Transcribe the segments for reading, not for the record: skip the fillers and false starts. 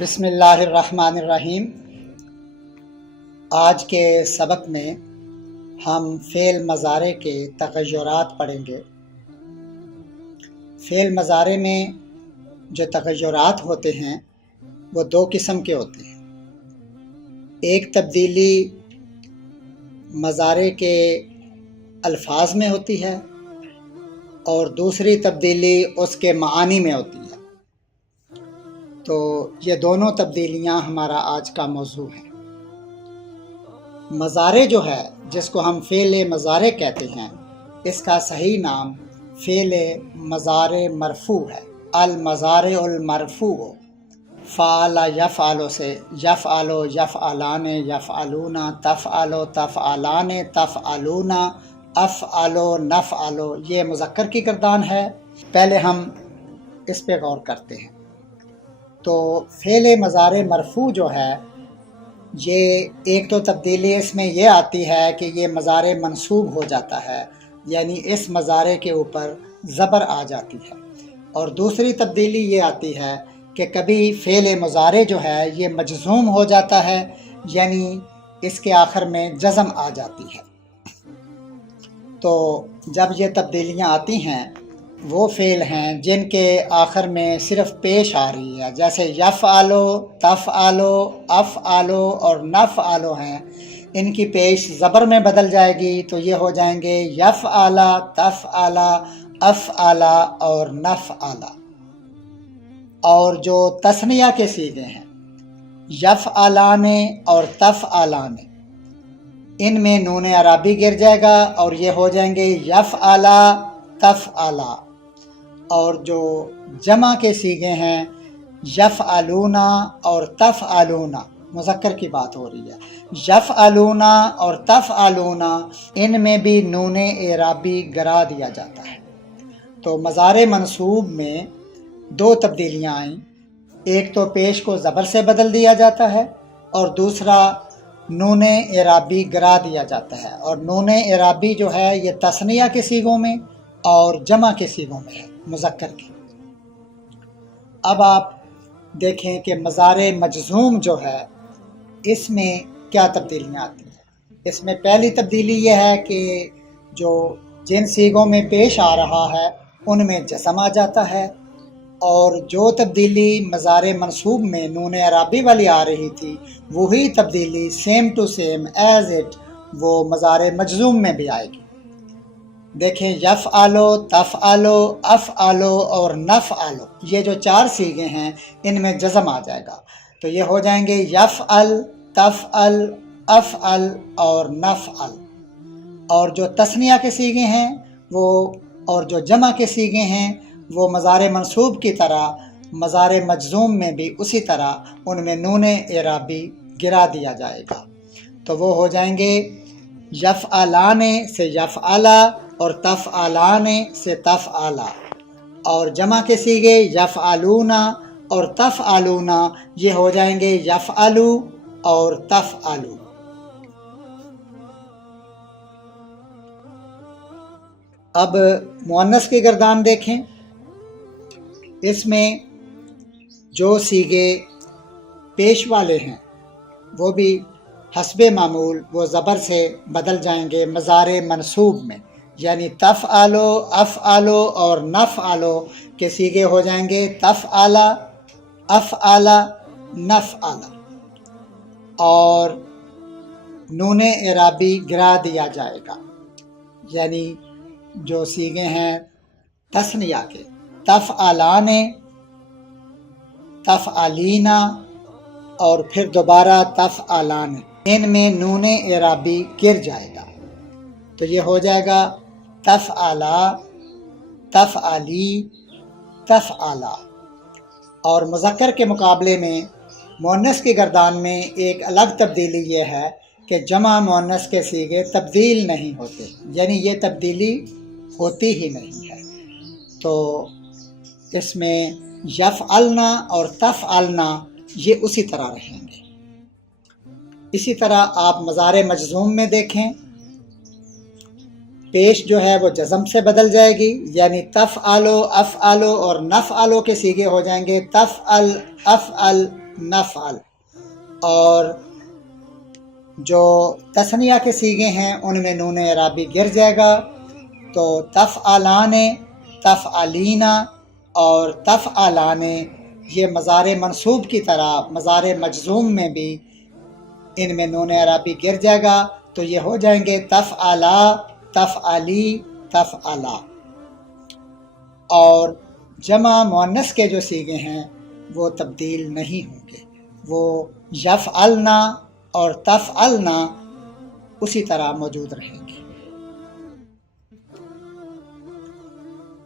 بسم اللہ الرحمن الرحیم۔ آج کے سبق میں ہم فعل مضارع کے تغیرات پڑھیں گے۔ فعل مضارع میں جو تغیرات ہوتے ہیں وہ دو قسم کے ہوتے ہیں۔ ایک تبدیلی مضارع کے الفاظ میں ہوتی ہے اور دوسری تبدیلی اس کے معانی میں ہوتی ہے۔ تو یہ دونوں تبدیلیاں ہمارا آج کا موضوع ہے۔ مضارع جو ہے جس کو ہم فعل مضارع کہتے ہیں، اس کا صحیح نام فعل مضارع مرفوع ہے۔ المضارع المرفوع، فعل یفعل سے یفعل، یفعلان، یفعلون، تفعل، تفعلان، تفعلون، افعل، نفعل، یہ مذکر کی گردان ہے۔ پہلے ہم اس پہ غور کرتے ہیں۔ تو فعل مضارع مرفوع جو ہے، یہ ایک تو تبدیلی اس میں یہ آتی ہے کہ یہ مضارع منصوب ہو جاتا ہے، یعنی اس مضارع کے اوپر زبر آ جاتی ہے۔ اور دوسری تبدیلی یہ آتی ہے کہ کبھی فعل مضارع جو ہے یہ مجزوم ہو جاتا ہے، یعنی اس کے آخر میں جزم آ جاتی ہے۔ تو جب یہ تبدیلیاں آتی ہیں، وہ فعل ہیں جن کے آخر میں صرف پیش آ رہی ہے، جیسے یفعلو، تفعلو، افعلو اور نفعلو ہیں۔ ان کی پیش زبر میں بدل جائے گی تو یہ ہو جائیں گے یفعلا، تفعلا، افعلا اور نفعلا۔ اور جو تثنیہ کے صیغے ہیں، یفعلان اور تفعلان، ان میں نون عربی گر جائے گا اور یہ ہو جائیں گے یفعلا، تفعلا۔ اور جو جمع کے صیغے ہیں، یفعلون اور تفعلون، مذکر کی بات ہو رہی ہے، یفعلون اور تفعلون، ان میں بھی نون اعرابی گرا دیا جاتا ہے۔ تو مضارع منصوب میں دو تبدیلیاں آئیں، ایک تو پیش کو زبر سے بدل دیا جاتا ہے اور دوسرا نون اعرابی گرا دیا جاتا ہے۔ اور نون اعرابی جو ہے یہ تثنیہ کے صیغوں میں اور جمع کے صیغوں میں ہے، مذکر کی۔ اب آپ دیکھیں کہ مضارع مجزوم جو ہے، اس میں کیا تبدیلیاں آتی ہیں۔ اس میں پہلی تبدیلی یہ ہے کہ جو جن صیغوں میں پیش آ رہا ہے ان میں جزم آ جاتا ہے، اور جو تبدیلی مضارع منصوب میں نون عربی والی آ رہی تھی، وہی تبدیلی same to same as it وہ مضارع مجزوم میں بھی آئے گی۔ دیکھیں، یفعلو، تفعلو، افعلو اور نفعلو، یہ جو چار صیغے ہیں ان میں جزم آ جائے گا، تو یہ ہو جائیں گے یفعل، تفعل، افعل اور نفعل۔ اور جو تثنیہ کے صیغے ہیں وہ اور جو جمع کے صیغے ہیں وہ مضارع منصوب کی طرح مضارع مجزوم میں بھی اسی طرح ان میں نون اعرابی گرا دیا جائے گا، تو وہ ہو جائیں گے یفعلان سے یفعلا اور تفعلان سے تفعلا۔ اور جمع کے صیغے یفعلون اور تفعلون، یہ ہو جائیں گے یفعلو اور تفعلو۔ اب مؤنث کی گردان دیکھیں، اس میں جو صیغے پیش والے ہیں وہ بھی حسب معمول وہ زبر سے بدل جائیں گے مضارع منصوب میں، یعنی تفعلو، افعلو اور نفعلو کے صیغے ہو جائیں گے تفعلا، افعلا، نفعلا، اور نون اعرابی گرا دیا جائے گا، یعنی جو صیغے ہیں تثنیہ کے، تفعلان، تفعلینا اور پھر دوبارہ تفعلان، ان میں نون اعرابی گر جائے گا، تو یہ ہو جائے گا تفعلا، تفعلی، تفعلا۔ اور مذکر کے مقابلے میں مؤنث کی گردان میں ایک الگ تبدیلی یہ ہے کہ جمع مؤنث کے صیغے تبدیل نہیں ہوتے، یعنی یہ تبدیلی ہوتی ہی نہیں ہے۔ تو اس میں یفعلنا اور تفعلنا یہ اسی طرح رہیں گے۔ اسی طرح آپ مضارع مجزوم میں دیکھیں، پیش جو ہے وہ جزم سے بدل جائے گی، یعنی تفعلو، افعلو اور نفعلو کے صیغے ہو جائیں گے تفعل، افعل، نفعل، اور جو تثنیہ کے صیغے ہیں ان میں نون اعرابی گر جائے گا، تو تفعلان، تفعلینا اور تفعلان یہ مضارع منصوب کی طرح مضارع مجزوم میں بھی ان میں نون اعرابی گر جائے گا، تو یہ ہو جائیں گے تفعلا، تفعلی، تفعلا۔ اور جمع مؤنث کے جو صیغے ہیں وہ تبدیل نہیں ہوں گے، وہ یفعلنا اور تفعلنا اسی طرح موجود رہیں گے۔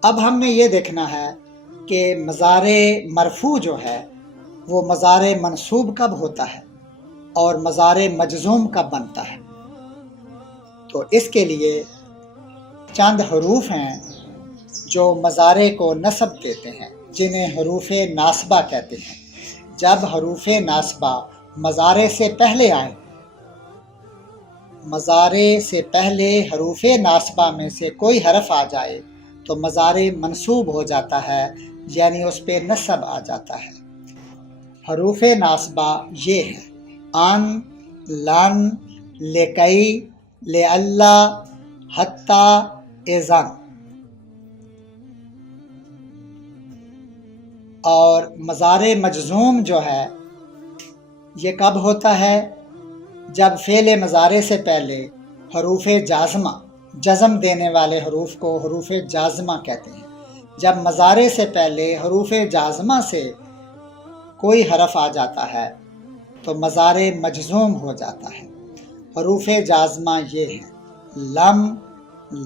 اب ہم نے یہ دیکھنا ہے کہ مضارع مرفوع جو ہے وہ مضارع منصوب کب ہوتا ہے اور مضارع مجزوم کب بنتا ہے۔ تو اس کے لیے چند حروف ہیں جو مضارع کو نصب دیتے ہیں، جنہیں حروف ناصبہ کہتے ہیں۔ جب حروف ناصبہ مضارع سے پہلے آئیں، مضارع سے پہلے حروف ناصبہ میں سے کوئی حرف آ جائے تو مضارع منصوب ہو جاتا ہے، یعنی اس پہ نصب آ جاتا ہے۔ حروف ناصبہ یہ ہے: ان، لن، لکی، لعلی، حتی، اذن۔ اور مضارع مجزوم جو ہے یہ کب ہوتا ہے؟ جب فعل مضارع سے پہلے حروف جازمہ، جزم دینے والے حروف کو حروف جازمہ کہتے ہیں۔ جب مضارع سے پہلے حروف جازمہ سے کوئی حرف آ جاتا ہے تو مضارع مجزوم ہو جاتا ہے۔ حروف جازمہ یہ ہیں: لم،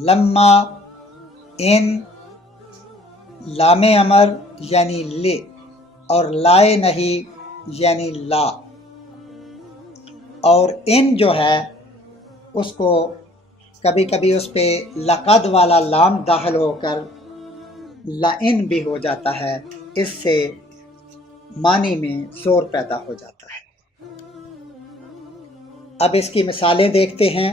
لما، ان، لام امر یعنی لے، اور لائے نہیں یعنی لا۔ اور ان جو ہے اس کو کبھی کبھی اس پہ لقد والا لام داخل ہو کر لئن بھی ہو جاتا ہے، اس سے معنی میں زور پیدا ہو جاتا ہے۔ اب اس کی مثالیں دیکھتے ہیں۔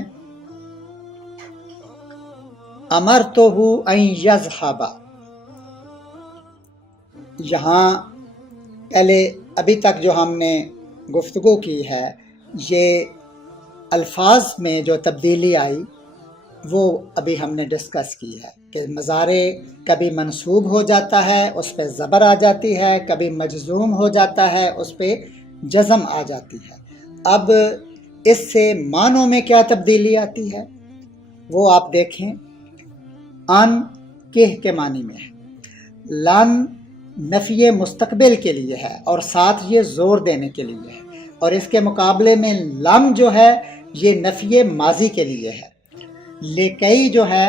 امرتہ ان یذھب، یہاں پہلے ابھی تک جو ہم نے گفتگو کی ہے، یہ الفاظ میں جو تبدیلی آئی وہ ابھی ہم نے ڈسکس کی ہے کہ مضارع کبھی منصوب ہو جاتا ہے، اس پہ زبر آ جاتی ہے، کبھی مجزوم ہو جاتا ہے، اس پہ جزم آ جاتی ہے۔ اب اس سے معنوں میں کیا تبدیلی آتی ہے وہ آپ دیکھیں۔ ان کے معنی میں ہے، لن نفی مستقبل کے لیے ہے اور ساتھ یہ زور دینے کے لیے ہے، اور اس کے مقابلے میں لم جو ہے یہ نفی ماضی کے لیے ہے۔ لکئی جو ہے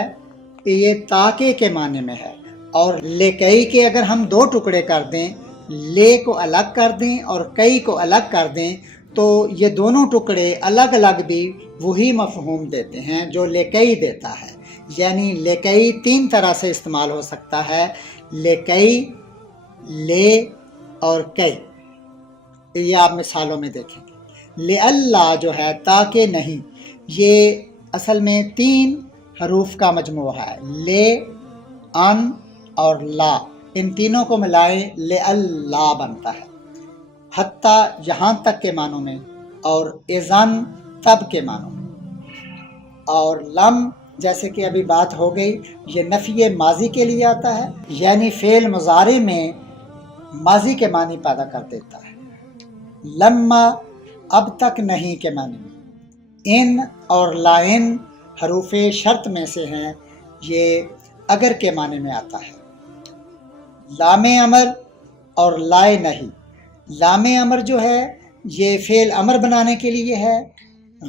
یہ تاکہ کے معنی میں ہے، اور لکئی کے اگر ہم دو ٹکڑے کر دیں، لے کو الگ کر دیں اور کئی کو الگ کر دیں، تو یہ دونوں ٹکڑے الگ الگ بھی وہی مفہوم دیتے ہیں جو لکئی دیتا ہے۔ یعنی لکئی تین طرح سے استعمال ہو سکتا ہے: لکئی، لے اور کئی۔ یہ آپ مثالوں میں دیکھیں گے۔ لعلی جو ہے تاکہ نہیں، یہ اصل میں تین حروف کا مجموعہ ہے: لے، ان اور لا، ان تینوں کو ملائیں لعلی بنتا ہے۔ حتی یہاں تک کے معنوں میں، اور اذن تب کے معنوں میں۔ اور لم جیسے کہ ابھی بات ہو گئی، یہ نفی ماضی کے لیے آتا ہے، یعنی فعل مضارع میں ماضی کے معنی پیدا کر دیتا ہے۔ لما اب تک نہیں کے معنی میں۔ ان اور لائن حروف شرط میں سے ہیں، یہ اگر کے معنی میں آتا ہے۔ لام امر اور لائے نہیں، لام امر جو ہے یہ فعل امر بنانے کے لیے ہے،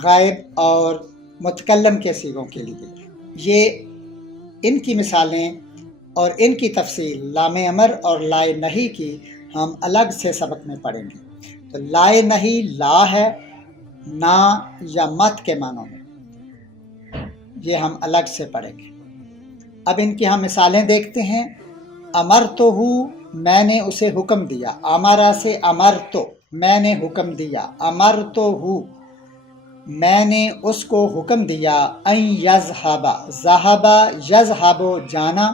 غائب اور متکلم کے صیغوں کے لیے۔ یہ ان کی مثالیں اور ان کی تفصیل لام امر اور لائے نہیں کی ہم الگ سے سبق میں پڑھیں گے۔ تو لائے نہیں لا ہے، نا یا مت کے معنوں میں، یہ ہم الگ سے پڑھیں گے۔ اب ان کی ہم مثالیں دیکھتے ہیں۔ امرتہ، میں نے اسے حکم دیا۔ امرا سے امرتو، میں نے حکم دیا۔ امرتہ، میں نے اس کو حکم دیا۔ ان یذھب، ذہب یذھب جانا،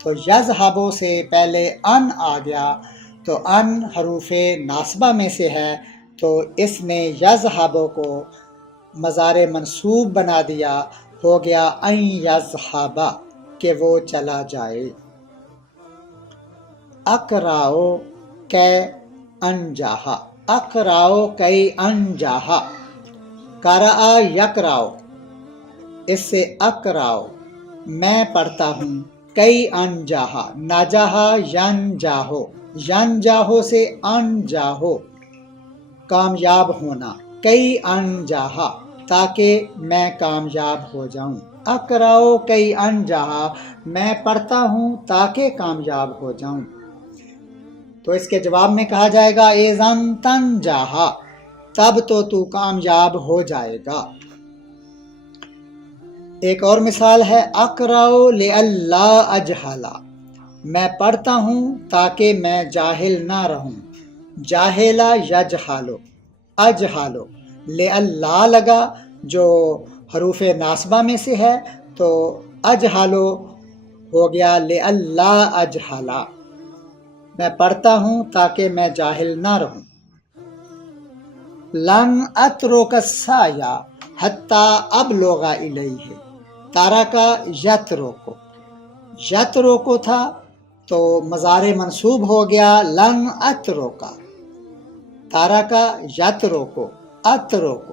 تو یذھب سے پہلے ان آ گیا تو ان حروف ناصبہ میں سے ہے، تو اس نے یذہب کو مضار منصوب بنا دیا، ہو گیا ان یذہب کہ وہ چلا جائے۔ اقراؤ کہ انجاہا، اقراؤ کئی انجاہا، قرأ یقرأ، اس سے اقراؤ میں پڑھتا ہوں، کئی انجاہا، نجاہا ینجاہو، ینجاہو سے انجاہو کامیاب ہونا، کئی انجاہا تاکہ میں کامیاب ہو جاؤں، اقراؤ کئی انجاہا میں پڑھتا ہوں تاکہ کامیاب ہو جاؤں۔ تو اس کے جواب میں کہا جائے گا اذن تنجاہا، تب تو کامیاب ہو جائے گا۔ ایک اور مثال ہے اقرأ لئلا اجہل، میں پڑھتا ہوں تاکہ میں جاہل نہ رہوں، جاہل یجہل، اجہل، لئلا لگا جو حروف ناصبہ میں سے ہے، تو اجہل ہو گیا لئلا اجہل، میں پڑھتا ہوں تاکہ میں جاہل نہ رہوں۔ لن اترک السعی حتی ابلغ الیہ، ترک یترک، یترک تھا تو مضار منصوب ہو گیا لن اترک، ترک یترک، اترک،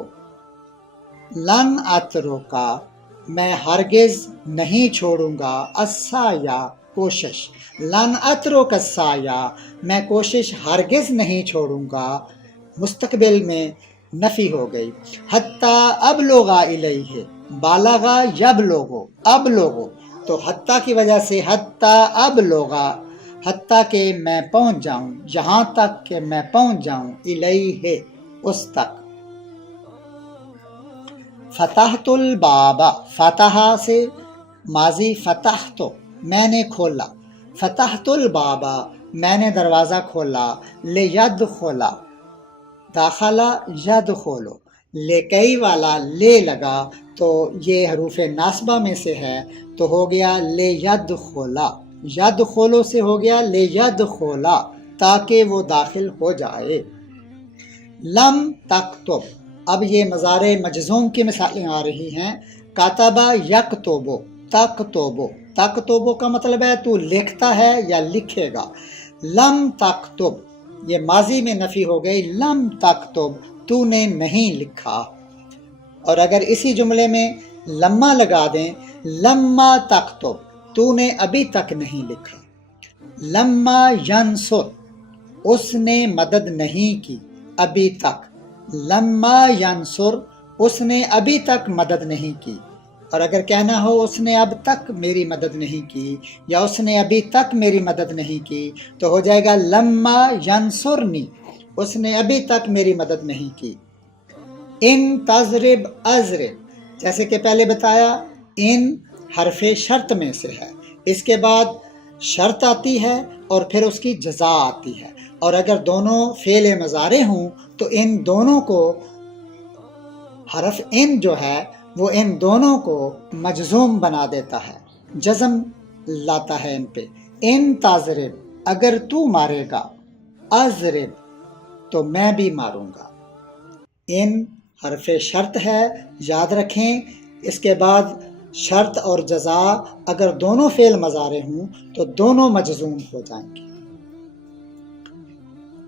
لن اترک میں ہرگز نہیں چھوڑوں گا، السعی کوشش، لن اترک السعی میں کوشش ہرگز نہیں چھوڑوں گا، مستقبل میں نفی ہو گئی، حتی ابلغ الیہ، بالغ یبلغ، ابلغ تو حتی کی وجہ سے حتی ابلغ، حتی کہ میں پہنچ جاؤں، یہاں تک کہ میں پہنچ جاؤں، الیہ اس تک۔ فتحت الباب، فتح سے ماضی فتحت میں نے کھولا، فتحت الباب میں نے دروازہ کھولا، لیدخل، داخلہ یدخل، لے کئی والا لے لگا تو یہ حروف ناصبہ میں سے ہے، تو ہو گیا لے یدخل، یدخل سے ہو گیا لے یدخل تاکہ وہ داخل ہو جائے۔ لم تکتب، اب یہ مضار مجزوم کی مثالیں آ رہی ہیں، کاتبہ یکتب، تکتب، تکتب کا مطلب ہے تو لکھتا ہے یا لکھے گا، لم تکتب یہ ماضی میں نفی ہو گئی، لم تکتب تو نے نہیں لکھا، اور اگر اسی جملے میں لما لگا دیں، لما تکتب تو نے ابھی تک نہیں لکھا، لما ینصر اس نے مدد نہیں کی ابھی تک، لما ینصر اس نے ابھی تک مدد نہیں کی، اور اگر کہنا ہو اس نے اب تک میری مدد نہیں کی یا اس نے ابھی تک میری مدد نہیں کی، تو ہو جائے گا لما ینصرنی، اس نے ابھی تک میری مدد نہیں کی۔ ان تضرب اضرب، جیسے کہ پہلے بتایا ان حرف شرط میں سے ہے، اس کے بعد شرط آتی ہے اور پھر اس کی جزا آتی ہے، اور اگر دونوں فعل مضارع ہوں تو ان دونوں کو حرف ان جو ہے وہ ان دونوں کو مجزوم بنا دیتا ہے، جزم لاتا ہے ان پہ۔ ان تضرب اگر تو مارے گا، اضرب تو میں بھی ماروں گا، ان حرف شرط ہے، یاد رکھیں، اس کے بعد شرط اور جزا اگر دونوں فعل مضارع ہوں تو دونوں مجزوم ہو جائیں گے۔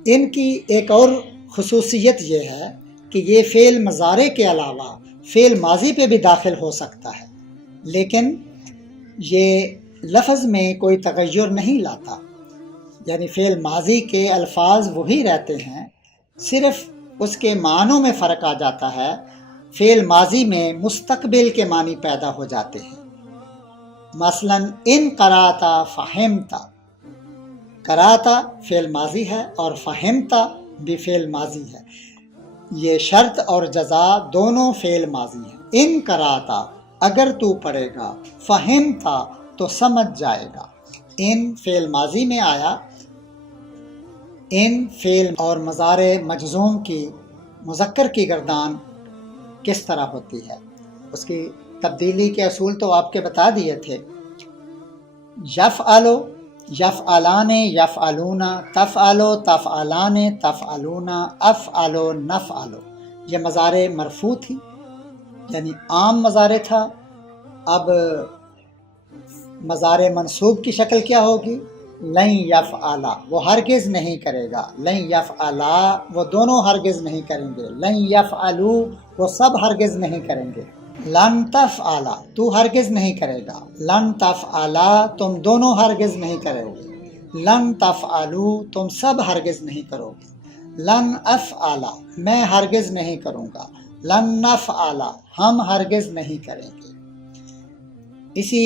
ان کی ایک اور خصوصیت یہ ہے کہ یہ فعل مضارع کے علاوہ فعل ماضی پہ بھی داخل ہو سکتا ہے، لیکن یہ لفظ میں کوئی تغیر نہیں لاتا، یعنی فعل ماضی کے الفاظ وہی رہتے ہیں، صرف اس کے معنوں میں فرق آ جاتا ہے، فعل ماضی میں مستقبل کے معنی پیدا ہو جاتے ہیں، مثلا ان قراتا فہمتا، قراتا فعل ماضی ہے اور فہمتا بھی فعل ماضی ہے، یہ شرط اور جزا دونوں فعل ماضی ہیں۔ ان قراتا اگر تو پڑھے گا، فہمتا تو سمجھ جائے گا، ان فعل ماضی میں آیا۔ ان فعل اور مضارع مجزوم کی مذکر کی گردان کس طرح ہوتی ہے، اس کی تبدیلی کے اصول تو آپ کے بتا دیے تھے۔ یفعل یفعلان یفعلون، تفعلو تفعلان تفعلون، افعلو نفعلو، یہ مضارع مرفوع تھی، یعنی عام مضارع تھا۔ اب مضارع منصوب کی شکل کیا ہوگی؟ لن یفعلا، وہ ہرگز نہیں کرے گا، لن یفعلا وہ دونوں ہرگز نہیں کریں گے، لن یفعلو وہ سب ہرگز نہیں کریں گے، لن تفعلا تو ہرگز نہیں کرے گا، لن تفعلا تم دونوں ہرگز نہیں کرو گے، لن تفعلو تم سب ہرگز نہیں کرو گے، لن افعلا میں ہرگز نہیں کروں گا، لن نفعلا ہم ہرگز نہیں کریں گے۔ اسی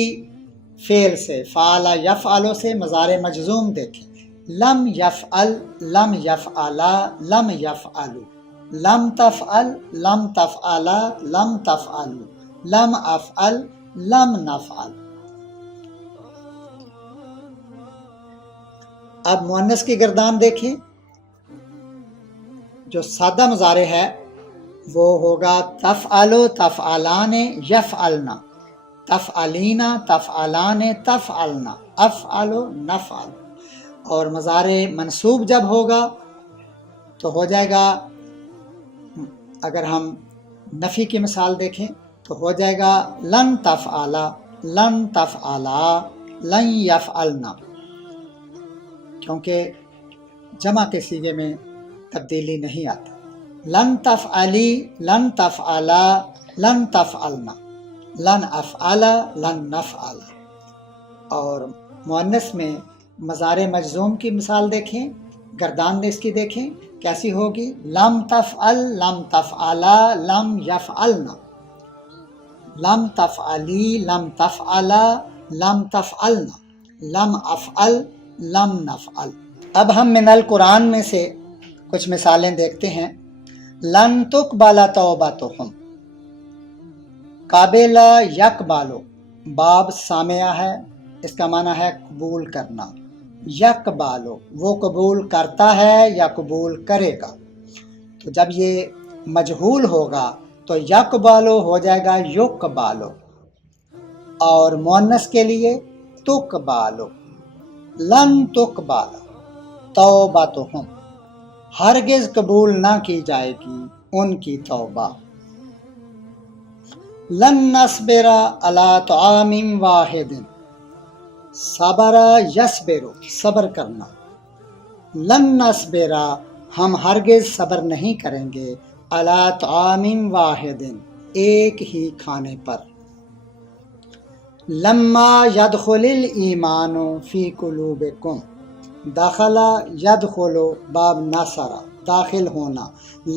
فعل سے فعل یفعلو سے مضارع مجزوم دیکھیں، لم یفعل لم یفعلا لم یفعلو، لم تفعل لم تفعلا لم تفعلو، لم افعل لم نفعل۔ اب مؤنث کی گردان دیکھیں، جو سادہ مضارع ہے وہ ہوگا تفعلو تفعلان یفعلنا، تفعلینا تفعلان تفعلنا، افعلو نفعل۔ اور مضارع منصوب جب ہوگا تو ہو جائے گا، اگر ہم نفی کی مثال دیکھیں تو ہو جائے گا لن تفعلا لن تفعلا لن یفعلنا، کیونکہ جمع کے صیغے میں تبدیلی نہیں آتی، لن تفعلی لن تفعلا لن تفعلنا، لن افعلا لن نفعل۔ اور مؤنث میں مضارع مجزوم کی مثال دیکھیں، گردان اس کی دیکھیں کیسی ہوگی، لم تفعل لم تفعلا لم یفعلنا، لم تفعلی لم تفعلا لم تفعلنا، لم افعل لم نفعل۔ اب ہم من القرآن میں سے کچھ مثالیں دیکھتے ہیں۔ لن تقبل توبتہم، قابل یقبالو، باب سامعہ ہے، اس کا معنی ہے قبول کرنا، یقبالو وہ قبول کرتا ہے یا قبول کرے گا، تو جب یہ مجہول ہوگا تو یقبالو ہو جائے گا یقبالو، اور مؤنث کے لیے تقبالو، لن تقبال توبتہم ہرگز قبول نہ کی جائے گی ان کی توبہ، لن نصبر علی طعام واحد، صبر یصبر صبر کرنا، لن نصبر ہم ہرگز صبر نہیں کریں گے، علی طعام واحد ایک ہی کھانے پر، لما یدخل الایمان فی قلوبکم، داخلہ یدخلو باب نصرہ داخل ہونا،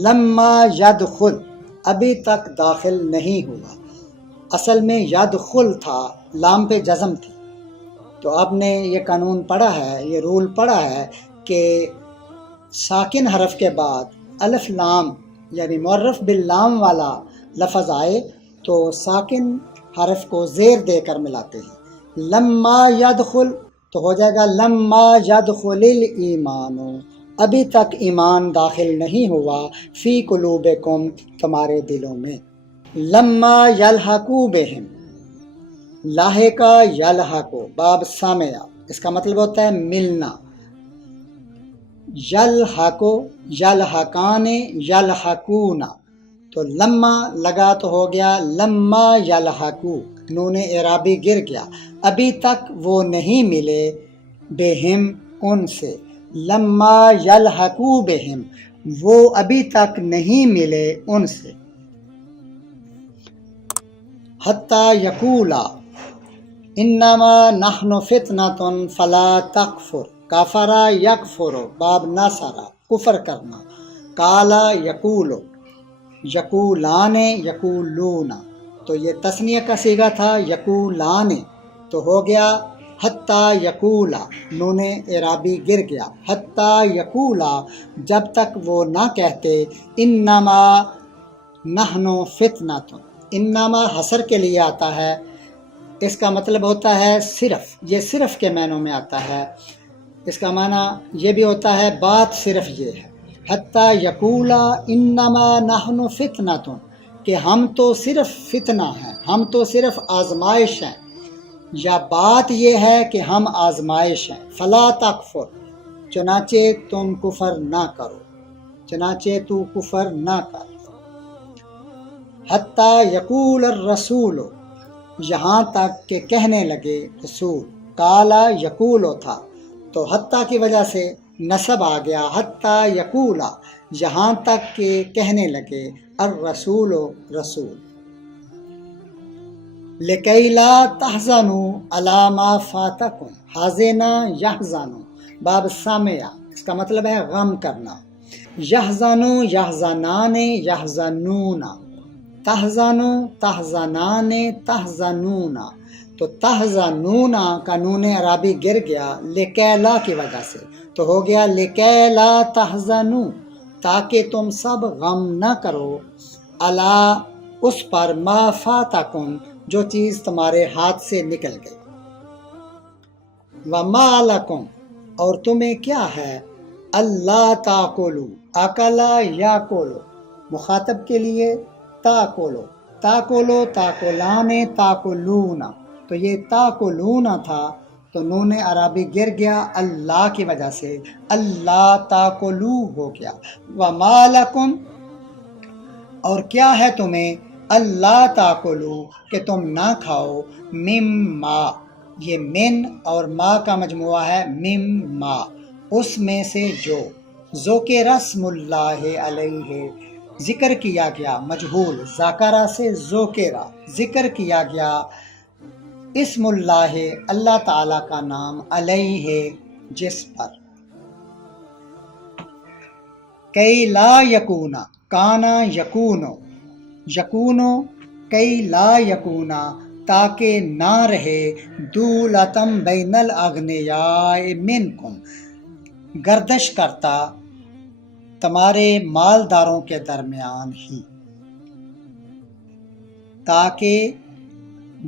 لما یدخل ابھی تک داخل نہیں ہوا، اصل میں یدخل تھا، لام پہ جزم تھی، تو آپ نے یہ قانون پڑھا ہے، یہ رول پڑھا ہے کہ ساکن حرف کے بعد الف لام یعنی معرف باللام والا لفظ آئے تو ساکن حرف کو زیر دے کر ملاتے ہیں، لما یدخل تو ہو جائے گا لما یدخل الایمان، ابھی تک ایمان داخل نہیں ہوا، فی قلوبکم تمہارے دلوں میں، لما یلحقوا بہم، لاحقہ یلحقو باب سامعہ، اس کا مطلب ہوتا ہے ملنا، یلحقو یلحقان یلحقون، تو لما لگا تو ہو گیا لما یلحقو، نون اعرابی گر گیا، ابھی تک وہ نہیں ملے، بہم ان سے، لما یلحقوا بہم وہ ابھی تک نہیں ملے ان سے، حتی یقولا انما نحن فتنۃ فلا تکفر، کفر یکفر باب نصر کفر کرنا، کالا یقولو یقولان یقولون، تو یہ تثنیہ کا صیغہ تھا یقولان، تو ہو گیا حتی یقولا، نون اعرابی گر گیا، حتی یقولا جب تک وہ نہ کہتے، انما نحن فتنۃ، انما حصر کے لیے آتا ہے، اس کا مطلب ہوتا ہے صرف، یہ صرف کے معنوں میں آتا ہے، اس کا معنی یہ بھی ہوتا ہے بات صرف یہ ہے، حتی یقولا انما نحن فتنۃ، کہ ہم تو صرف فتنہ ہیں، ہم تو صرف آزمائش ہیں، یا بات یہ ہے کہ ہم آزمائش ہیں، فلا تکفر، چنانچہ تم کفر نہ کرو، چنانچہ تو کفر نہ کر، حتیٰ یقول الرسول، یہاں تک کہ کہنے لگے رسول، کالا یقولو تھا تو حتیٰ کی وجہ سے نصب آ گیا، حتیٰ یقولا، یہاں تک کہ کہنے لگے، الرسول رسول، لکی لا تحزنوا علی ما فاتکم، حزنا یحزن، باب سامعہ، اس کا مطلب ہے غم کرنا، یحزن یحزنان یحزنون، تحزن تحزنان تحزنون، تو تحزنون کا نون عربی گر گیا لکیلا کی وجہ سے، تو ہو گیا لکیلا تحزنو، تاکہ تم سب غم نہ کرو، الا اس پر، ما فاتکم جو چیز تمہارے ہاتھ سے نکل گئی، وما لکم اور تمہیں کیا ہے، اللہ تاکلو، اکلا یاکلو، مخاطب کے لیے تاکلو، تاکلو تاکلان تاکلون، تو یہ تاکلون تھا تو نون عربی گر گیا اللہ کی وجہ سے، اللہ تاکلو ہو گیا، وما لکم اور کیا ہے تمہیں، اللہ تاکلو کہ تم نہ کھاؤ، مما، یہ من اور ما کا مجموعہ ہے، مما اس میں سے جو، ذکر اسم اللہ علیہ ذکر کیا گیا، مجہول ذکرہ سے ذکرہ ذکر کیا گیا، اسم اللہ اللہ تعالی کا نام، علیہ جس پر، کئی لا یکونا کانا یکونو، یکونو کئی لا یکونا تاکہ نہ رہے، دولتم بین الاغنیاء منکم گردش کرتا تمہارے مالداروں کے درمیان ہی، تاکہ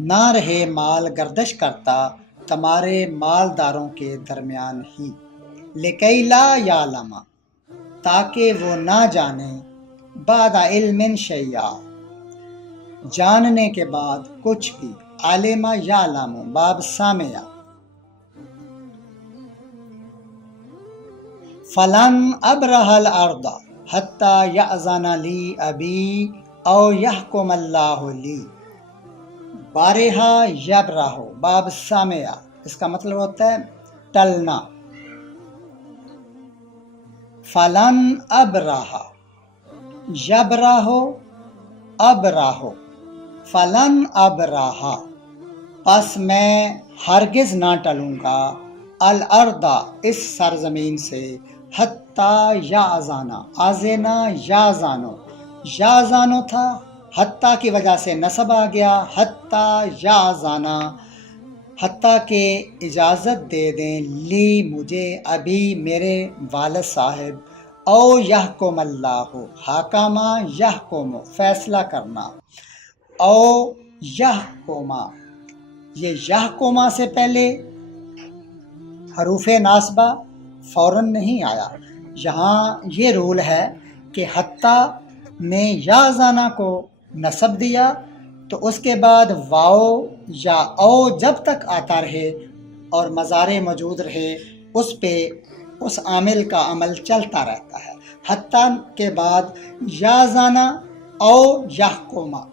نہ رہے مال گردش کرتا تمہارے مالداروں کے درمیان ہی، لکی لا یعلم تاکہ وہ نہ جانے، بعد علم شیئا جاننے کے بعد کچھ بھی، علم یعلم باب سامعہ، فلن ابرح الارض حتی یأذن لی ابی او یحکم اللہ لی، بارہا یبرح باب سامعہ، اس کا مطلب ہوتا ہے ٹلنا، فلن ابرح یبرح ابرح، فلن ابرح پس میں ہرگز نہ ٹلوں گا، الارض اس سرزمین سے، حتی یأذنا، آذنا یازانو، یازانو تھا حتیٰ کی وجہ سے نصب آ گیا، حتی یازانا حتیٰ کہ اجازت دے دیں، لی مجھے، ابھی میرے والد صاحب، او یحکم اللہ، حاکمہ یحکم فیصلہ کرنا، او یحکمہ، یہ یحکمہ سے پہلے حروف ناصبہ فوراً نہیں آیا، یہاں یہ رول ہے کہ حتیٰ نے یا زانا کو نصب دیا تو اس کے بعد واو یا او جب تک آتا رہے اور مضارع موجود رہے، اس پہ اس عامل کا عمل چلتا رہتا ہے، حتیٰ کے بعد یا زانا او یحکمہ،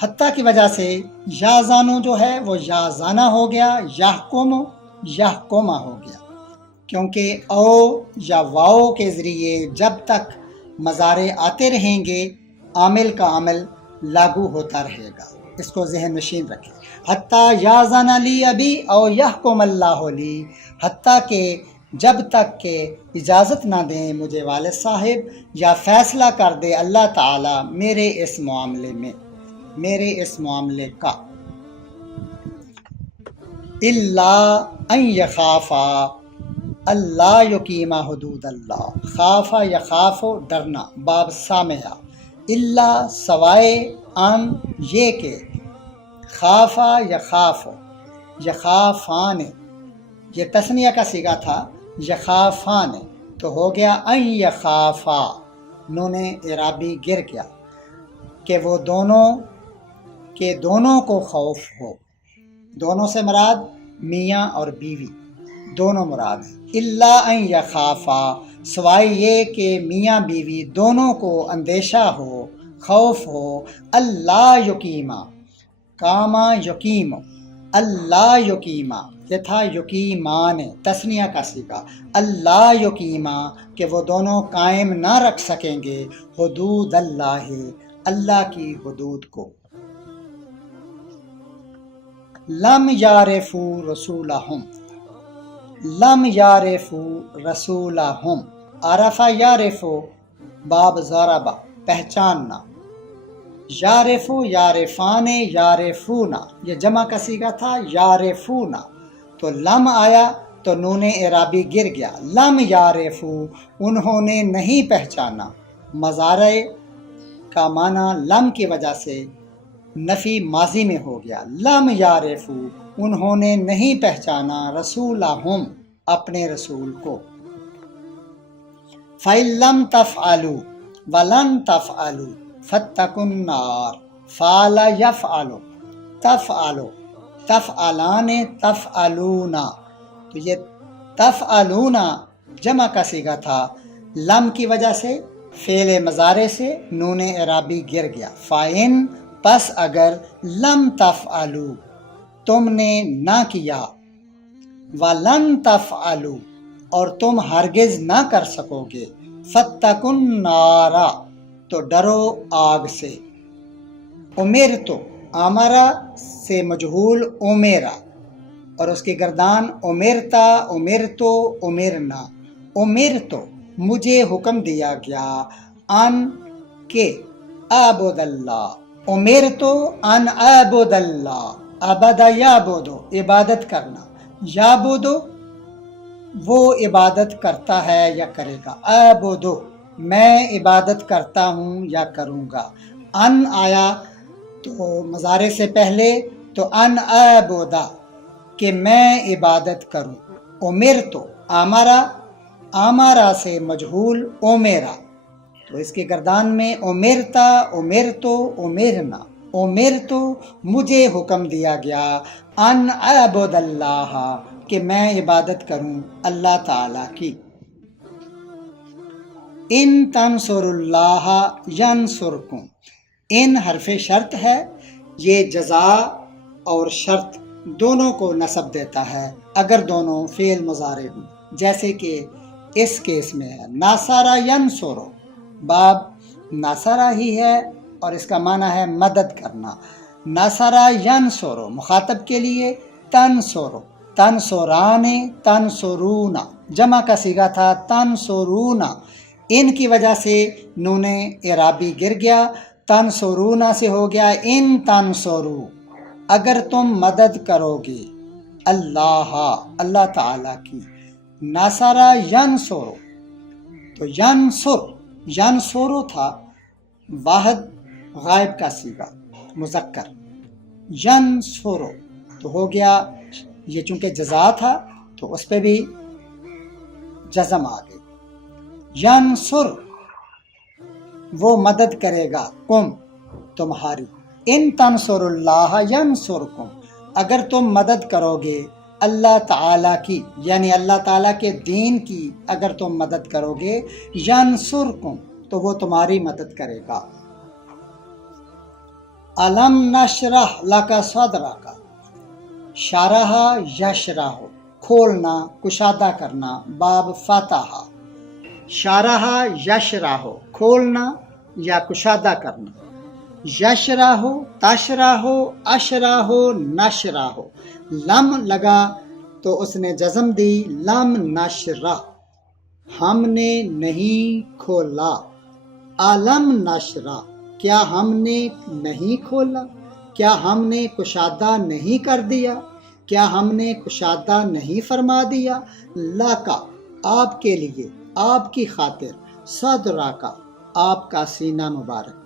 حتیٰ کی وجہ سے یا زانو جو ہے وہ یا زانا ہو گیا، یحکم یحکمہ ہو گیا، کیونکہ او یا واو کے ذریعے جب تک مضارع آتے رہیں گے عامل کا عمل لاگو ہوتا رہے گا، اس کو ذہن نشین رکھیں، حتیٰ یازن لی ابی او یحکم اللہ لی، حتیٰ کہ جب تک کہ اجازت نہ دیں مجھے والد صاحب یا فیصلہ کر دے اللہ تعالی میرے اس معاملے میں، میرے اس معاملے کا، الا ان یخافا اللہ یقیمہ حدود اللہ، خافا یخاف ڈرنا، باب سامعہ، اللہ سوائے ان یہ کہ، خافا یخاف یخافان، یہ تثنیہ کا صیغہ تھا، یخافان تو ہو گیا ان یخافا، نون اعرابی گر گیا، کہ وہ دونوں کو خوف ہو، دونوں سے مراد میاں اور بیوی دونوں مراد ہیں۔ الا ان یخافا، سوائے یہ کہ میاں بیوی دونوں کو اندیشہ ہو، خوف ہو، اللہ یقیمہ، کاما یقیم، اللہ یقیمہ، یہ تھا یقیمان تثنیہ کا صیغہ، اللہ یقیمہ کہ وہ دونوں قائم نہ رکھ سکیں گے حدود اللہ، اللہ کی حدود کو۔ لم یعرفوا رسولہم، لم یعرفوا رسولہم، عرفہ یعرفو باب ضربہ پہچاننا، یعرفو یعرفان یعرفونا یہ جمع کا صیغہ تھا یعرفونا، تو لم آیا تو نون اعرابی گر گیا، لم یعرفو انہوں نے نہیں پہچانا، مضارع کا معنی لم کی وجہ سے نفی ماضی میں ہو گیا، لم یعرفو انہوں نے نہیں پہچانا رسولہم اپنے رسول کو۔ فَإِن لَّمْ تَفْعَلُوا وَلَن تَفْعَلُوا فَاتَّقُوا النَّارَ فَعَلَ يَفْعَلُ تَفْعَلُ تَفْعَلَانِ تَفْعَلُونَ، تو یہ تفعلون جمع کا صیغہ تھا، لم کی وجہ سے فعل مضارع سے نون اعرابی گر گیا، فَإِن پس اگر لم تفعلوا تم نے نہ کیا، وَلَن تفعلوا اور تم ہرگز نہ کر سکو گے، فَاتَّقُوا النَّارَ تو ڈرو آگ سے۔ امرتو امرا سے مجہول امیرا اور اس کی گردان امرتا امرتو امرنا، امرتو مجھے حکم دیا گیا، ان کے اعبد اللہ، امرتو ان اعبد اللہ، عبد یعبدو عبادت کرنا، یعبدو وہ عبادت کرتا ہے یا کرے گا، اعبدو میں عبادت کرتا ہوں یا کروں گا، ان آیا تو مضارع سے پہلے تو ان اعبدا کہ میں عبادت کروں، امرتو امرا امرا سے مجہول امیرا، تو اس کی گردان میں امرتا امرتو امرنا، امرتو مجھے حکم دیا گیا، ان اعبد اللہ کہ میں عبادت کروں اللہ تعالیٰ کی۔ ان تنصر اللہ ینصرکم، ان حرف شرط ہے، یہ جزا اور شرط دونوں کو نصب دیتا ہے اگر دونوں فعل مضارع ہوں، جیسے کہ اس کیس میں ہے ناصرہ ینصرو، باب ناصرہ ہی ہے اور اس کا معنی ہے مدد کرنا، ناصرہ ینصرو مخاطب کے لیے تنصرو، تنصران تنصرون جمع کا صیغہ تھا تنصرون، ان کی وجہ سے نون اعرابی گر گیا، تنصرون سے ہو گیا ان تنصرو اگر تم مدد کرو گے اللہ اللہ تعالیٰ کی، ناصرہ ینصرو تو ینصر ینصرو تھا واحد غائب کا صیغہ مذکر، ینصرو تو ہو گیا، یہ چونکہ جزا تھا تو اس پہ بھی جزم آ گئی، ینصر وہ مدد کرے گا کم تمہاری، ان تنصر اللہ ینصرکم اگر تم مدد کرو گے اللہ تعالیٰ کی یعنی اللہ تعالیٰ کے دین کی اگر تم مدد کرو گے، ینصرکم تو وہ تمہاری مدد کرے گا۔ الم نشرح لک صدرک، شرح یشرح کھولنا کشادہ کرنا، باب فتح، شرح یشرح کھولنا یا کشادہ کرنا، یشرح تشرح اشرح نشرح، لم لگا تو اس نے جزم دی، لم نشرح ہم نے نہیں کھولا، الم نشرح کیا ہم نے نہیں کھولا، کیا ہم نے کشادہ نہیں کر دیا، کیا ہم نے کشادہ نہیں فرما دیا، لکا آپ کے لیے آپ کی خاطر، صدرکا آپ کا سینہ مبارک،